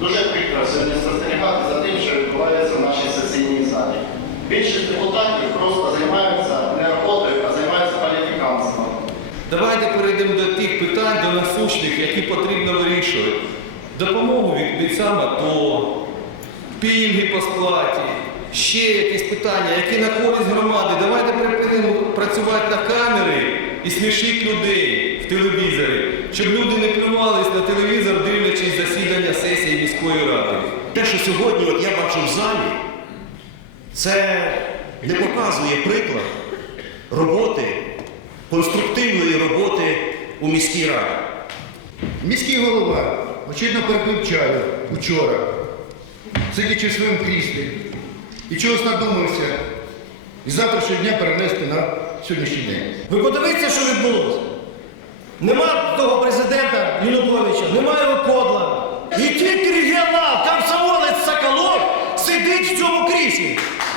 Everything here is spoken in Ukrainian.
Дуже прикро сьогодні спостерігати за тим, що відбувається в нашій сесійній залі. Більшість депутатів просто займаються не роботою, а займаються політиканством. Давайте перейдемо до тих питань, до насущних, які потрібно вирішувати. Допомогу від бійцям АТО, пільги по сплаті, ще якісь питання, які на користь громади. Давайте припинимо працювати на камери і смішити людей в телевізорі, щоб люди не плювались на телевізор, сесії міської ради. Те, що сьогодні от я бачу в залі, це не показує приклад роботи, конструктивної роботи у міській раді. Міський голова, очевидно, перепив чаю учора, сидячи в своєму кріслі, і чогось надумався і завтрашнього дня перенести на сьогоднішній день. Ви подивіться, що відбулося. Нема того президента Януковича, немає you.